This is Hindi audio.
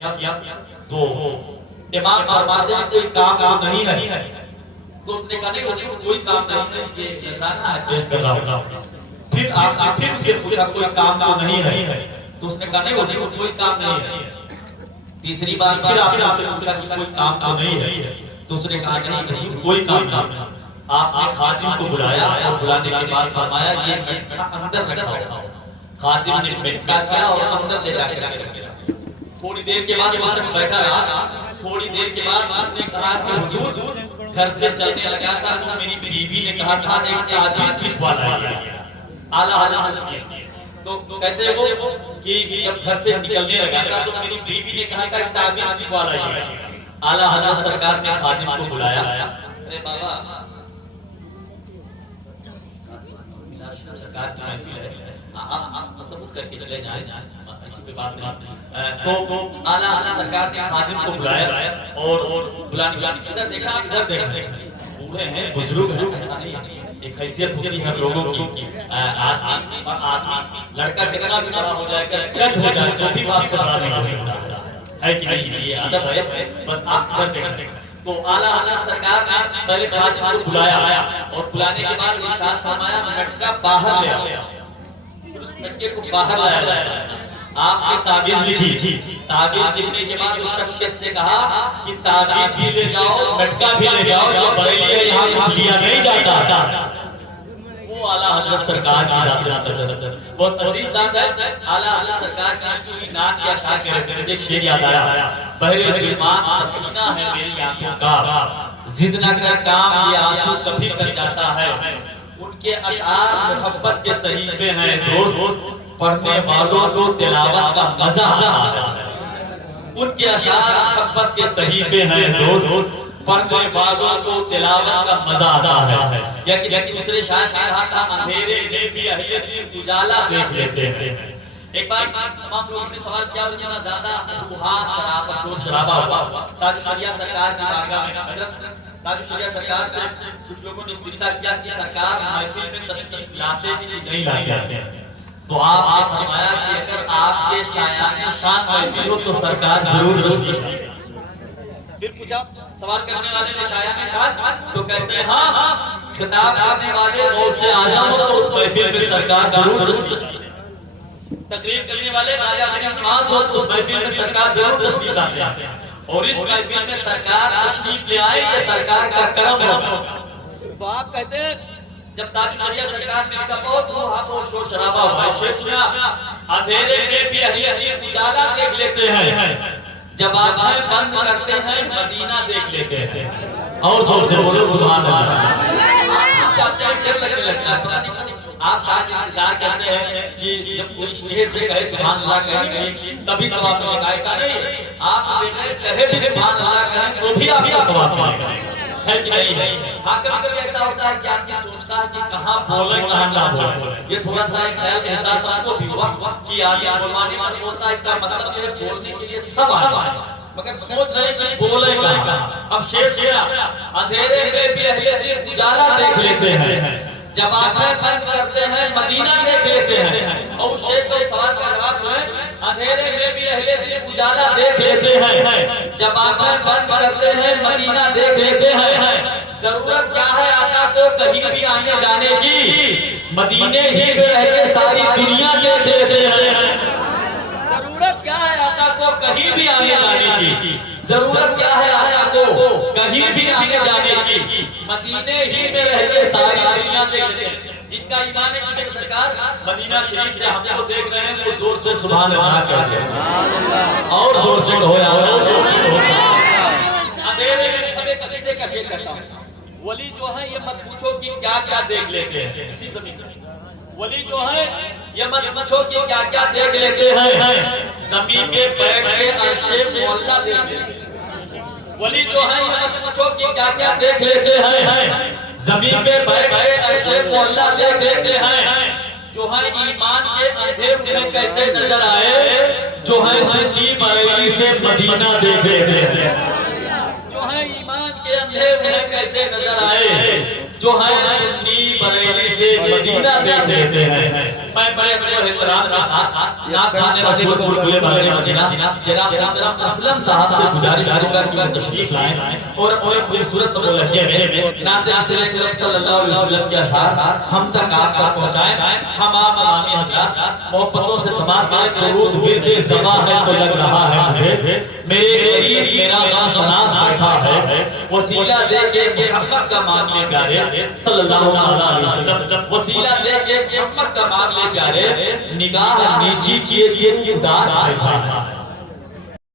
तो इमाम फरमाते हैं कोई काम नहीं है, तो उसने कहा नहीं कोई काम नहीं है, ये नजराना है पेश कर रहा हूं। फिर आपने फिर उससे पूछा कोई काम नहीं है, तो उसने कहा नहीं कोई काम नहीं है। तीसरी बार फिर आपने उससे पूछा कि कोई काम तो नहीं है, तो उसने कहा नहीं कोई काम नहीं। आपने खादिम को बुलाया और बुलाने के बाद फरमाया ये मटका अंदर रखा। खादिम ने मटका किया और अंदर ले जाकर थोड़ी देर के बाद वो शख्स बैठा रहा। थोड़ी देर के बाद उसने कहा कि हुजूर घर से चलने लगा था तो मेरी बीवी ने कहा था एक ताबीज लिखवा लाइए। आला हजरत तो कहते वो कि जब घर से निकलने लगा था तो मेरी बीवी ने कहा था ताबीज लिखवा लाइए। आला हजरत सरकार ने खादिम को बुलाया। अरे बाबा सरकार की महफिल है, आप मतलब करके चले जाए तो आला सरकार ने खादिम को बुलाया और बुलाने इधर देखा इधर देखा बूढ़े हैं बुजुर्ग हैं, ऐसा नहीं एक हैसियत होती है लोगों की। आदमी लड़का कितना भी बड़ा हो जाएगा जज हो जाए तो भी बात से बड़ा नहीं हो सकता है कि नहीं, ये आदत है। बस आप इधर देखा तो आला सरकार ने पहले खादिम को बुलाया और बुलाने के बाद इरशाद फरमाया मटका बाहर ले आओ। उस मटके को बाहर लाया जाए। आपने ताबीज लिखी। ताबीज लिखने के बाद उस शख्स से कहा कि ताबीज भी ले जाओ मटका भी ले जाओ, जो बरेली है यहाँ कुछ लिया नहीं जाता। वो आला हजरत सरकार की बहुत अजीम जात है। आला हजरत सरकार की नात के अशआर के रहते हैं। एक शेर याद आया, बहरे जुल्मान पसीना है मेरी आंखों का, जिद न कर काम ये आंसू कभी कर जाता है। उनके अशआर मोहब्बत के सहीफे हैं दोस्त, पढ़ने वालों को तिलावत का मजा आता है। उनके अशआर मोहब्बत के सहीफे हैं दोस्त, पढ़ने वालों को तिलावत का मजा आता है। या किसी दूसरे शायर ने कहा था अंधेरे में भी अहलियत उजाला देख लेते हैं। एक बार तमाम लोगों ने सवाल किया और ज्यादा बुहार शराब शोर शराबा हुआ। ताज शरिया सरकार की बारगाह में हजरत ताज शरिया सरकार से कुछ लोगों ने इस्तिफ्ता किया कि सरकार महफिल में तशरीफ लाते कि नहीं लाते। तो आप फरमाया कि अगर आपके शायाने शान महफिल हो तो सरकार जरूर तशरीफ लाएगी। फिर पूछा सवाल करने वाले ने शायाने शान, तो कहते हैं हाँ खिताब करने वाले गौसे आज़म हो तो उस महफिल में सरकार जरूर तशरीफ लाएगी। तकरीर करने वाले राजा गरीब नवाज हो तो उस महफिल में सरकार जरूर तशरीफ लाते हैं। और इस महफिल में सरकार तशरीफ ले आए ये सरकार का करम होगा। तो आप कहते हैं जब ताज शरिया सरकार ने कहा बहुत वो शोर शराबा हुआ, शेर सुना अंधेरे में भी अहलियत उजाला देख लेते हैं, जब आंखें बंद करते हैं मदीना देख लेते हैं। और जोर से बोलो सुभान अल्लाह। लगने लगता है पता नहीं आप शायद इंतजार करते हैं कि जब कोई स्टेज से कहे सुभान अल्लाह कहेंगे तभी सवाब मिलेगा, ऐसा नहीं। आप कहे भी सुभान अल्लाह कहें तो भी आपको सवाब मिलेगा, है कि नहीं है। हाँ कभी कभी ऐसा होता है कि आदमी सोचता है कि कहाँ बोले कहाँ ना बोले। ये थोड़ा सा ख्याल एहसास आपको भी हुआ कि आदमी बोलवाने वाला होता है, इसका मतलब जो है बोलने के लिए सब आए मगर सोच रहे कि बोले कहाँ। अब शेर शेरा अंधेरे में भी अहलियत उजाला देख लेते हैं, जब आंखें बंद करते हैं मदीना देख लेते हैं। और उस शेर को सवाल का जवाब सुने, अंधेरे में भी अहलियत उजाला देख लेते हैं, जब आंखें बंद करते हैं मदीना देख लेते हैं। जरूरत क्या है आका को कहीं भी आने जाने की, मदीने ही में रह के सारी दुनिया देख लेते हैं। जरूरत क्या है आका को कहीं भी आने जाने की, जरूरत क्या है आका को कहीं भी आने जाने की, मदीने ही में रह के सारी दुनिया देख लेते हैं। जिनका ईमान है कि सरकार मदीना शरीफ से हमको देख रहे हैं वो जोर से सुभान अल्लाह कहते हैं। और जोर से हो अंधेरे में एक अकीदे का शेर करता हूं। वली जो है ये मत पूछो कि क्या क्या देख लेते हैं इसी जमीन में। वली जो है ये मत पूछो कि क्या क्या देख लेते हैं, जमीन पे बैठ के अर्शे मोहल्ला देख लेते हैं। वली जो है ये मत पूछो कि क्या क्या देख लेते हैं, जमीन पे बैठ के अर्शे मोहल्ला देख लेते हैं। जो है ईमान के अंधेरे में कैसे नजर आए, जो है सुन्नी बरेली से मदीना देख लेते हैं। जो है ईमान के अंधेरे में कैसे नजर आए, जो है सुन्नी बरेली से मदीना देख लेते हैं। मैं बड़े बड़े एहतराम के साथ यहाँ खाने रसूल खुले बारे मदीना जनाब मोहतरम असलम साहब से गुजारिश करूंगा कि वो तशरीफ लाएं और खूबसूरत लहजे में नाते रसूल अकरम सल्लल्लाहु अलैहि वसल्लम के अशआर हम तक आप तक पहुंचाएं। हम आप आमीन हज़रात मोहब्बतों से समाज में दरूद गिरदे ज़बा है तो लग रहा है मुझे मेरे करीब मेरा नाशनास बैठा है वसीला दे के मोहब्बत का मांग ले प्यारे सल्लल्लाहु अलैहि वसल्लम वसीला दे के मोहब्बत का मांग ले प्यारे निगाह नीची किए उदास बैठा है